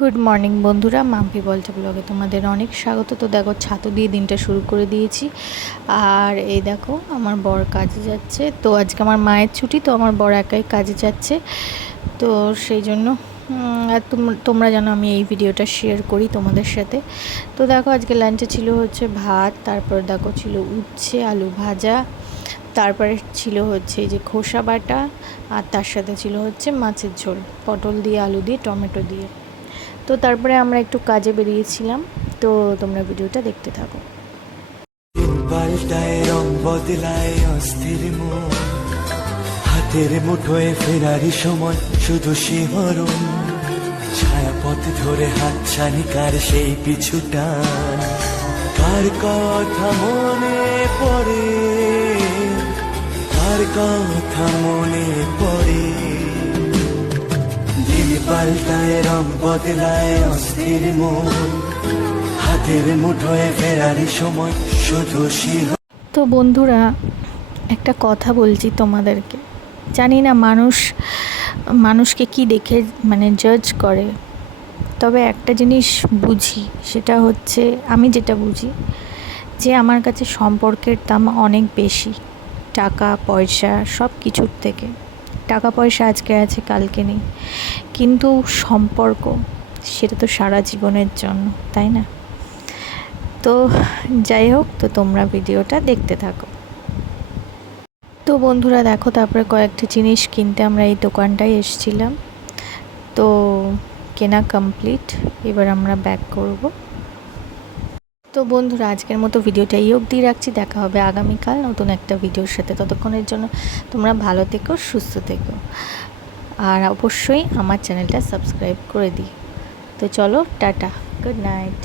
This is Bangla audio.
গুড মর্নিং বন্ধুরা, মাম্পি বলছে ব্লগে তোমাদের অনেক স্বাগত। তো দেখো, ছাতু দিয়ে দিনটা শুরু করে দিয়েছি। আর এই দেখো, আমার বর কাজে যাচ্ছে। তো আজকে আমার মায়ের ছুটি, তো আমার বর একাই কাজে যাচ্ছে। তো সেই জন্য আর তোমরা জানো আমি এই ভিডিওটা শেয়ার করি তোমাদের সাথে। তো দেখো, আজকে লাঞ্চে ছিল হচ্ছে ভাত, তারপর দেখো ছিল উচ্ছে আলু ভাজা, তারপরে ছিল হচ্ছে এই যে খোসা বাটা, আর তার সাথে ছিল হচ্ছে মাছের ঝোল, পটল দিয়ে আলু দিয়ে টমেটো দিয়ে। তো তারপরে আমরা একটু কাজে বেরিয়েছিলাম। তো তোমরা ভিডিওটা দেখতে থাকো। পাল্টায় রং বদলায় অস্থির মন, হাতের মুঠোয় ফেরারি সময় শুধু শিহরণ, ছায়াপথ ধরে হাত ছানিকার সেই পিছু টান। কার কথা মনে পড়ে, কার কথা মনে পড়ে। দিন পাল্টায় রং বদলায় অস্থির মন, হাতের মুঠোয় ফেরারি সময় শুধু তো বন্ধুরা, একটা কথা বলছি তোমাদেরকে। জানি না মানুষকে কি দেখে জাজ করে, তবে একটা জিনিস বুঝি, সেটা হচ্ছে আমি যেটা বুঝি যে আমার কাছে সম্পর্কের দাম অনেক বেশি, টাকা পয়সা সব কিছুর থেকে। টাকা পয়সা আজকে আছে কালকে নেই, কিন্তু সম্পর্ক সেটা তো সারা জীবনের জন্য, তাই না? তো যাই হোক, তো তোমরা ভিডিওটা দেখতে থাকো। তো বন্ধুরা দেখো, তারপরে কয়েকটা জিনিস কিনতে আমরা এই দোকানটায় এসেছিলাম। তো কেনা কমপ্লিট, এবার আমরা ব্যাক করব। তো বন্ধুরা, আজকের মতো ভিডিওটা এই অবধি রাখছি। দেখা হবে আগামীকাল নতুন একটা ভিডিওর সাথে। ততক্ষণের জন্য তোমরা ভালো থেকো, সুস্থ থেকো, আর অবশ্যই আমার চ্যানেলটা সাবস্ক্রাইব করে দিই। তো চলো, টাটা, গুড নাইট।